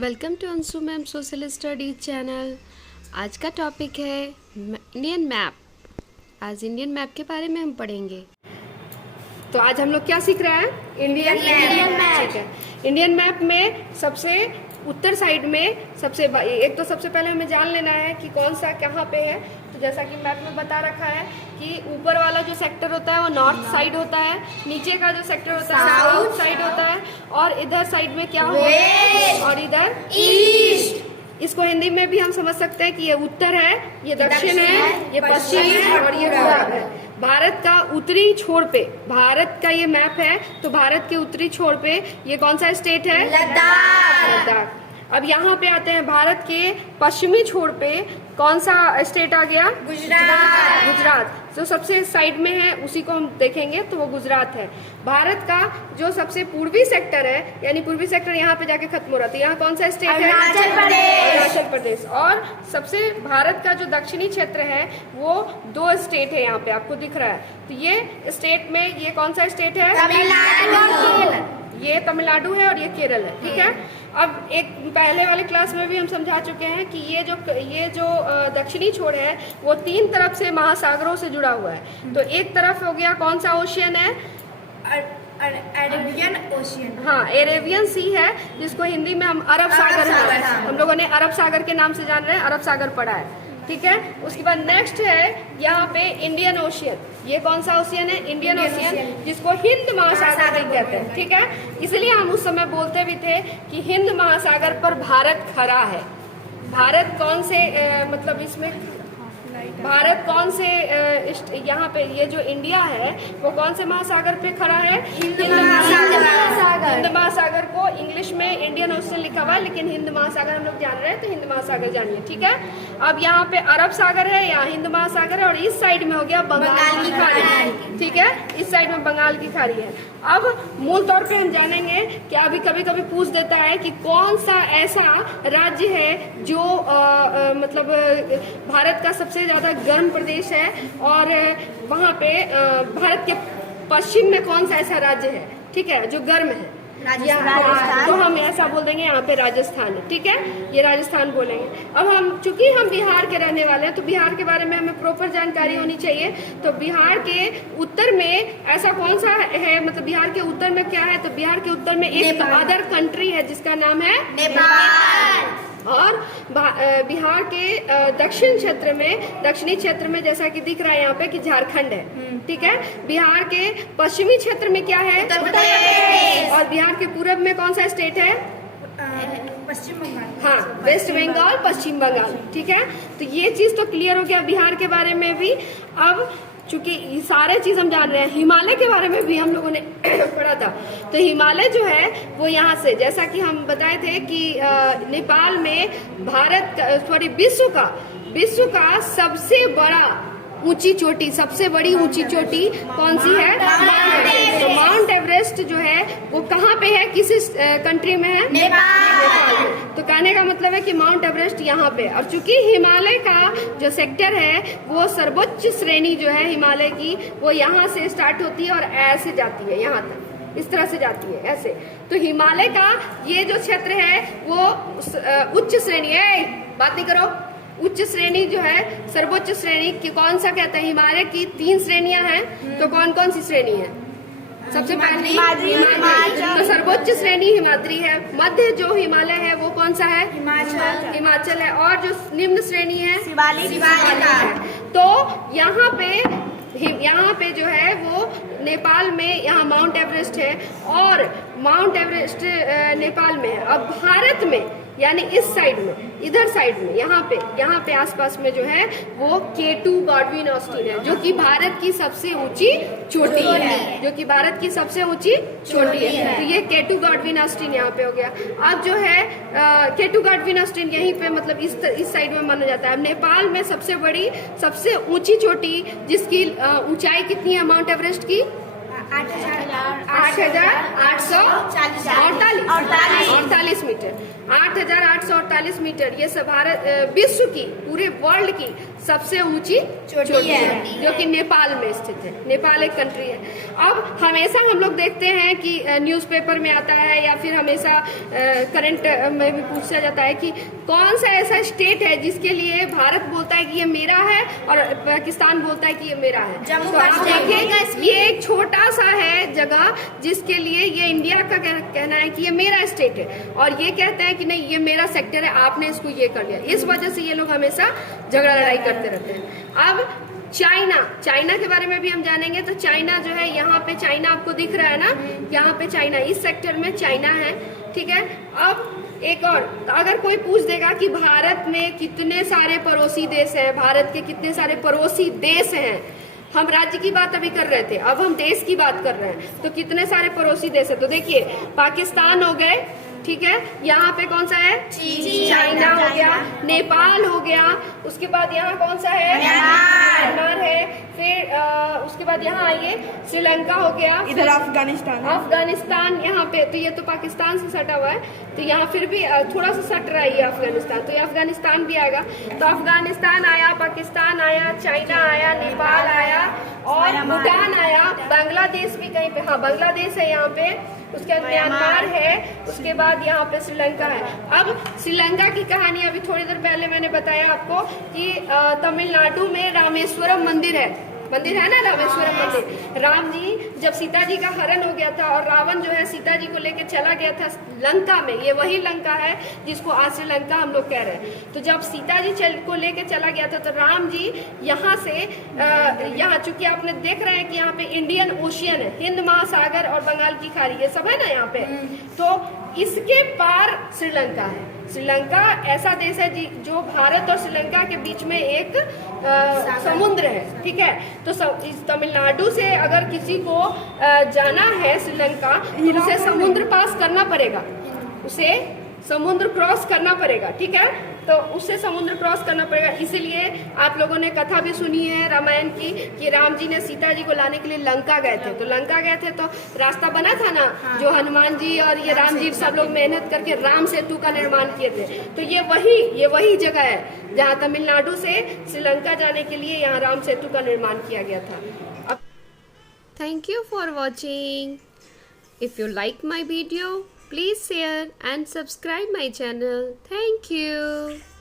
Welcome to Anshu ma'am social studies channel. आज का topic है इंडियन मैप। आज इंडियन मैप के बारे में हम पढ़ेंगे। तो आज हम लोग क्या सीख रहे हैं? Indian map. ठीक है। इंडियन मैप में सबसे उत्तर साइड में सबसे पहले हमें जान लेना है कि कौन सा कहाँ पे है। तो जैसा कि मैप में बता रखा है कि ऊपर वाला जो सेक्टर होता है वो नॉर्थ साइड होता है, नीचे का जो सेक्टर होता है साउथ साइड होता है, और इधर साइड में क्या होता है और इधर ईस्ट। इसको हिंदी में भी हम समझ सकते हैं कि ये उत्तर है, ये दक्षिण है, ये पश्चिम है और ये पूरब है। भारत का उत्तरी छोर पे, भारत का ये मैप है, तो भारत के उत्तरी छोर पे ये कौन सा स्टेट है? लद्दाख। अब यहाँ पे आते हैं भारत के पश्चिमी छोर पे कौन सा स्टेट आ गया? गुजरात। जो सबसे साइड में है उसी को हम देखेंगे तो वो गुजरात है। भारत का जो सबसे पूर्वी सेक्टर है, यानी पूर्वी सेक्टर यहाँ पे जाके खत्म हो रहा था, यहाँ कौन सा स्टेट है? अरुणाचल प्रदेश। और सबसे भारत का जो दक्षिणी क्षेत्र है वो 2 स्टेट है, यहाँ पे आपको दिख रहा है। तो ये स्टेट में ये कौन सा स्टेट है? ये तमिलनाडु है और ये केरल है। ठीक है। अब एक पहले वाले क्लास में भी हम समझा चुके हैं कि ये जो दक्षिणी छोर है वो 3 तरफ से महासागरों से जुड़ा हुआ है। तो एक तरफ हो गया कौन सा ओशियन है? Arabian ocean. हाँ, अरेबियन सी है, जिसको हिंदी में हम अरब सागर हम लोगों ने अरब सागर के नाम से जान रहे हैं, अरब सागर पढ़ा है। ठीक है। उसके बाद नेक्स्ट है यहाँ पे इंडियन ओशियन। ये कौन सा ओशियन है? इंडियन ओशियन, जिसको हिंद महासागर भी कहते हैं। ठीक है। इसलिए हम उस समय बोलते भी थे कि हिंद महासागर पर भारत खड़ा है। भारत कौन से मतलब इसमें भारत कौन से यहाँ पे ये जो इंडिया है वो कौन से महासागर पे खड़ा है? हिंद महासागर। हिंद महासागर को इंग्लिश में इंडियन ओशन लिखा हुआ है, लेकिन हिंद महासागर हम लोग जान रहे हैं, तो हिंद महासागर जानिए। ठीक है। अब यहाँ पे अरब सागर है, यहाँ हिंद महासागर है, और इस साइड में हो गया बंगाल की खाड़ी। ठीक है। इस साइड में बंगाल की खाड़ी है। अब मूल तौर पे हम जानेंगे कि अभी कभी कभी पूछ देता है कि कौन सा ऐसा राज्य है जो मतलब भारत का सबसे ज्यादा गर्म प्रदेश है, और वहाँ पे भारत के पश्चिम में कौन सा ऐसा राज्य है, ठीक है, जो गर्म है? राजस्थान। तो हम ऐसा बोल देंगे यहाँ पे राजस्थान है। ठीक है। ये राजस्थान बोलेंगे। अब चूंकि हम बिहार के रहने वाले हैं तो बिहार के बारे में हमें प्रॉपर जानकारी होनी चाहिए। तो बिहार के उत्तर में ऐसा कौन सा है, मतलब बिहार के उत्तर में क्या है? तो बिहार के उत्तर में एक अदर कंट्री है जिसका नाम है नेपाल। और बिहार के दक्षिण क्षेत्र में, दक्षिणी क्षेत्र में जैसा कि दिख रहा है यहाँ पे कि झारखंड है। ठीक है। बिहार के पश्चिमी क्षेत्र में क्या है? उत्तर प्रदेश। और बिहार के पूरब में कौन सा स्टेट है? पश्चिम बंगाल। हाँ, वेस्ट बंगाल, पश्चिम बंगाल। ठीक है। तो ये चीज तो क्लियर हो गया बिहार के बारे में भी। अब चूंकि ये सारे चीज हम जान रहे हैं, हिमालय के बारे में भी हम लोगों ने पढ़ा था। तो हिमालय जो है वो यहाँ से, जैसा कि हम बताए थे कि नेपाल में विश्व का सबसे बड़ा ऊंची चोटी, सबसे बड़ी ऊंची चोटी कौन सी है? तो माउंट एवरेस्ट जो है वो कहाँ पे है, किस कंट्री में है? नेपाल। तो कहने का मतलब है कि माउंट एवरेस्ट यहाँ पे। और चूंकि हिमालय का जो सेक्टर है वो सर्वोच्च श्रेणी जो है हिमालय की, वो यहाँ से स्टार्ट होती है और ऐसे जाती है यहाँ तक, इस तरह से जाती है ऐसे। तो हिमालय का ये जो क्षेत्र है वो उच्च श्रेणी है। बात नहीं करो। उच्च श्रेणी जो है, सर्वोच्च श्रेणी की कौन सा कहते हैं? हिमालय की 3 श्रेणियां हैं। तो कौन कौन सी श्रेणी है? सबसे पहली हिमाद्री। तो सर्वोच्च श्रेणी हिमाद्री है। मध्य जो हिमालय है वो कौन सा है? हिमाचल है। और जो निम्न श्रेणी है शिवालिक है। तो यहाँ पे जो है वो नेपाल में, यहाँ माउंट एवरेस्ट है, और माउंट एवरेस्ट नेपाल में है। अब भारत में यानी इस साइड में, इधर साइड में, यहाँ पे आसपास में जो है वो K2 गॉडविन ऑस्टिन है, जो कि भारत की सबसे ऊंची चोटी है, जो कि भारत की सबसे ऊंची चोटी है। तो ये K2 गॉडविन ऑस्टिन यहाँ पे हो गया। अब जो है K2 गॉडविन ऑस्टिन यहीं पे, मतलब इस साइड में माना जाता है। अब नेपाल में सबसे बड़ी, सबसे ऊंची चोटी जिसकी ऊंचाई कितनी है माउंट एवरेस्ट की? 8,848 मीटर। 8,848 848 मीटर। ये विश्व की, पूरे वर्ल्ड की सबसे ऊंची चोटी है, जो कि नेपाल में स्थित है। नेपाल एक कंट्री है। अब हमेशा हम लोग देखते हैं कि न्यूज़पेपर में आता है या फिर हमेशा करंट में भी पूछा जाता है कि कौन सा ऐसा स्टेट है जिसके लिए भारत बोलता है कि ये मेरा है और पाकिस्तान बोलता है कि ये मेरा है। तो आप देखिए, ये एक छोटा सा है जगह जिसके लिए ये इंडिया का कहना है कि ये मेरा स्टेट है, और ये कहते हैं कि नहीं ये मेरा सेक्टर है, आपने इसको ये कर लिया। इस वजह से ये लोग हमेशा झगड़ा लड़ाई करते रहते हैं। अब चाइना के बारे में भी हम जानेंगे। तो चाइना जो है, यहाँ पे चाइना आपको दिख रहा है ना, यहाँ पे चाइना, इस सेक्टर में चाइना है, ठीक है। अब एक और, अगर कोई पूछ देगा कि भारत में कितने सारे पड़ोसी देश हैं, भारत के कितने सारे पड़ोसी देश हैं, हम राज्य की बात अभी कर रहे थे, अब हम देश की बात कर रहे हैं, तो कितने सारे पड़ोसी देश है। तो देखिए, पाकिस्तान हो गए, ठीक है, यहाँ पे कौन सा है, चाइना हो गया, नेपाल हो गया, उसके बाद यहाँ कौन सा है, म्यांमार है, फिर उसके बाद यहाँ आइए श्रीलंका हो गया, इधर अफगानिस्तान यहाँ पे। तो ये तो पाकिस्तान से सटा हुआ है, तो यहाँ फिर भी थोड़ा सा सट रहा है अफगानिस्तान, तो ये अफगानिस्तान भी आएगा। तो अफगानिस्तान आया, पाकिस्तान आया, चाइना आया, नेपाल आया और भूटान आया, बांग्लादेश भी कहीं पे, हाँ बांग्लादेश है यहाँ पे, उसके बाद म्यांमार है, उसके बाद यहाँ पे श्रीलंका है। अब श्रीलंका की कहानी अभी थोड़ी देर पहले मैंने बताया आपको कि तमिलनाडु में रामेश्वरम मंदिर है ना, रामेश्वरम मंदिर। राम जी जब सीता जी का हरण हो गया था और रावण जो है सीता जी को लेके चला गया था लंका में, ये वही लंका है जिसको आज श्रीलंका हम लोग कह रहे हैं। तो जब सीता जी को लेके चला गया था, तो राम जी यहाँ से यहाँ, चूंकि आपने देख रहे हैं कि यहाँ पे इंडियन ओशियन है, हिंद महासागर और बंगाल की खाड़ी, ये सब है ना यहाँ पे, तो इसके पार श्रीलंका है। श्रीलंका ऐसा देश है जो भारत और श्रीलंका के बीच में एक समुद्र है, ठीक है। तो इस तमिलनाडु से अगर किसी को जाना है श्रीलंका, तो उसे समुद्र पास करना पड़ेगा, उसे समुद्र क्रॉस करना पड़ेगा, ठीक है। तो उससे समुद्र क्रॉस करना पड़ेगा। इसीलिए आप लोगों ने कथा भी सुनी है रामायण की कि राम जी ने सीता जी को लाने के लिए लंका गए थे। तो लंका गए थे तो रास्ता बना था ना, जो हनुमान जी और ये राम जी सब लोग मेहनत करके राम सेतु का निर्माण किए थे। तो ये वही जगह है जहाँ तमिलनाडु से श्रीलंका जाने के लिए यहाँ राम सेतु का निर्माण किया गया था। Thank you for watching. If you like my video, please share and subscribe my channel. Thank you.